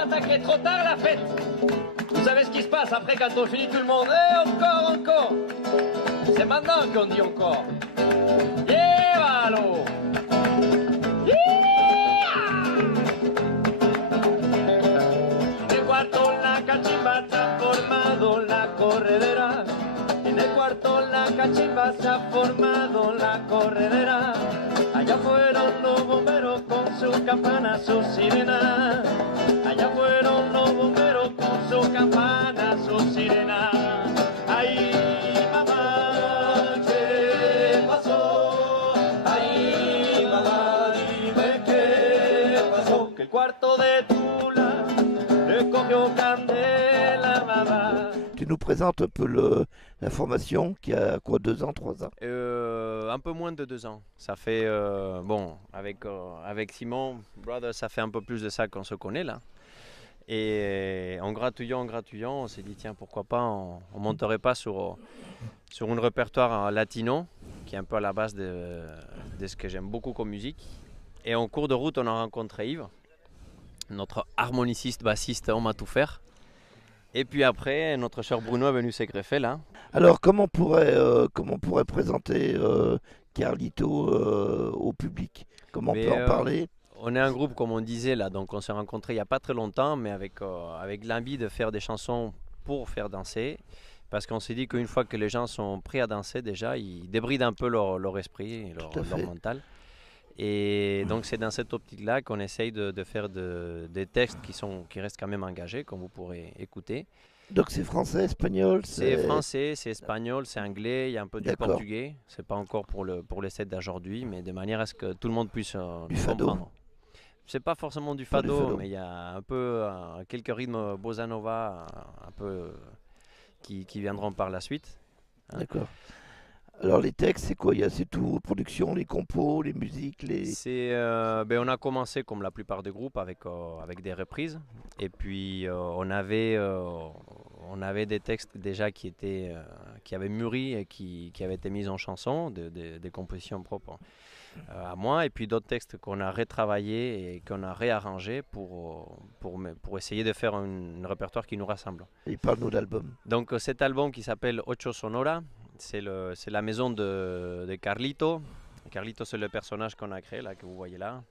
pas attaquer trop tard la fête. Vous savez ce qui se passe après quand on finit tout le monde. Eh, encore. C'est maintenant qu'on dit encore. Llévalo. En el cuarto la cachimba se ha formado la corredera. En el cuarto la cachimba se ha formado la corredera. Allá fueron los bomberos con su campana, su sirena. Allá fueron los bomberos con su campana, su sirena. Ay, mamá, ¿qué pasó? Ay, mamá, dime qué pasó. Que el cuarto de Tula le cogió candela, mamá. Tu nous présentes un peu la formation qui a quoi, 2 ans, 3 ans? Un peu moins de 2 ans. Ça fait, bon, avec Simon, brother, ça fait un peu plus de ça qu'on se connaît là. Et en gratouillant, on s'est dit tiens, pourquoi pas, on monterait pas sur un répertoire latino, qui est un peu à la base de ce que j'aime beaucoup comme musique. Et en cours de route, on a rencontré Yves, notre harmoniciste, bassiste, homme à tout faire. Et puis après, notre cher Bruno est venu se greffer là. Alors, comment on pourrait présenter Carlito au public? Comment on peut en parler? On est un groupe, comme on disait là, donc on s'est rencontrés il n'y a pas très longtemps, mais avec l'envie de faire des chansons pour faire danser. Parce qu'on s'est dit qu'une fois que les gens sont prêts à danser, déjà, ils débrident un peu leur esprit, leur mental. Et donc c'est dans cette optique-là qu'on essaye de faire des textes qui restent quand même engagés, comme vous pourrez écouter. Donc c'est français, espagnol? C'est français, c'est espagnol, c'est anglais, il y a un peu du portugais. C'est pas encore pour les sets d'aujourd'hui, mais de manière à ce que tout le monde puisse comprendre. C'est pas forcément du fado, mais il y a un peu quelques rythmes bossa nova un peu qui viendront par la suite. Hein. D'accord. Alors les textes, c'est quoi? C'est tout, production, les compos, les musiques, on a commencé comme la plupart des groupes avec des reprises. Et puis on avait des textes déjà qui avaient mûri et qui avaient été mis en chanson, des compositions propres à moi. Et puis d'autres textes qu'on a retravaillés et qu'on a réarrangés pour essayer de faire un répertoire qui nous rassemble. Et parle-nous d'album. Donc cet album qui s'appelle Ocho Sonora, c'est la maison de Carlito. Carlito, c'est le personnage qu'on a créé là, que vous voyez là,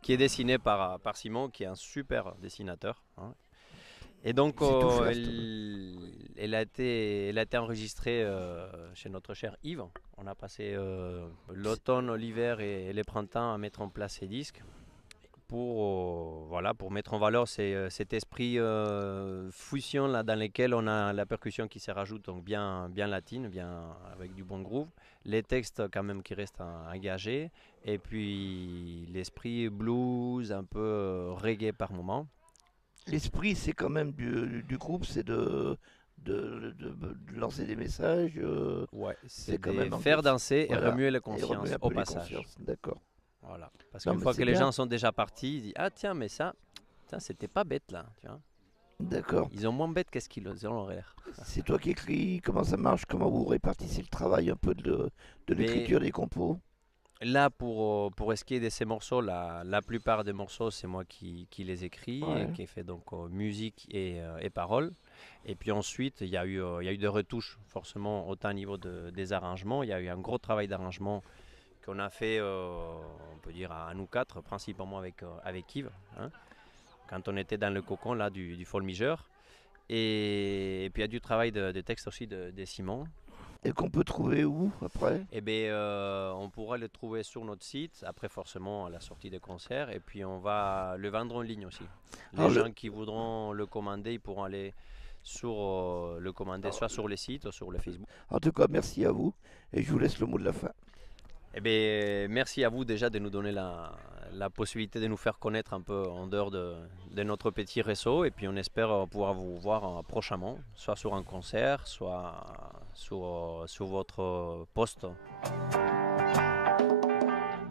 qui est dessiné par Simon, qui est un super dessinateur. Hein. Et donc, elle a été enregistrée chez notre cher Yves. On a passé l'automne, l'hiver et les printemps à mettre en place ces disques. Pour mettre en valeur cet esprit fusion là, dans lequel on a la percussion qui se rajoute, donc bien latine, bien avec du bon groove, les textes quand même qui restent engagés, et puis l'esprit blues, un peu reggae par moment. L'esprit, c'est quand même du groupe, c'est de lancer des messages. Ouais, c'est quand même faire danser et remuer les consciences au passage. D'accord. Voilà. Parce qu'une fois que les gens sont déjà partis, ils disent ah tiens mais ça c'était pas bête là, tu vois. D'accord. Ils ont moins bête qu'est-ce qu'ils ont l'air. C'est toi qui écris, comment ça marche, comment vous répartissez le travail un peu de l'écriture des compos? Là pour ce qui est de ces morceaux, la plupart des morceaux c'est moi qui les écris, et qui fait donc musique et paroles. Et puis ensuite il y a eu des retouches forcément autant au niveau des arrangements, il y a eu un gros travail d'arrangement qu'on a fait, on peut dire à nous quatre, principalement avec Yves, hein, quand on était dans le cocon là, du Folmigeur. Et puis il y a du travail de texte aussi de Simon. Et qu'on peut trouver où après? Eh bien, on pourra le trouver sur notre site, après forcément à la sortie des concerts. Et puis on va le vendre en ligne aussi. Les gens qui voudront le commander, ils pourront aller le commander soit sur le site ou sur le Facebook. En tout cas, merci à vous. Et je vous laisse le mot de la fin. Eh bien, merci à vous déjà de nous donner la possibilité de nous faire connaître un peu en dehors de notre petit réseau. Et puis on espère pouvoir vous voir prochainement, soit sur un concert, soit sur votre poste.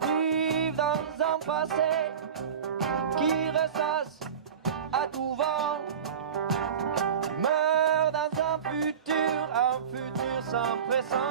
Vive dans un passé qui ressasse à tout vent. Meurt dans un futur sans présent.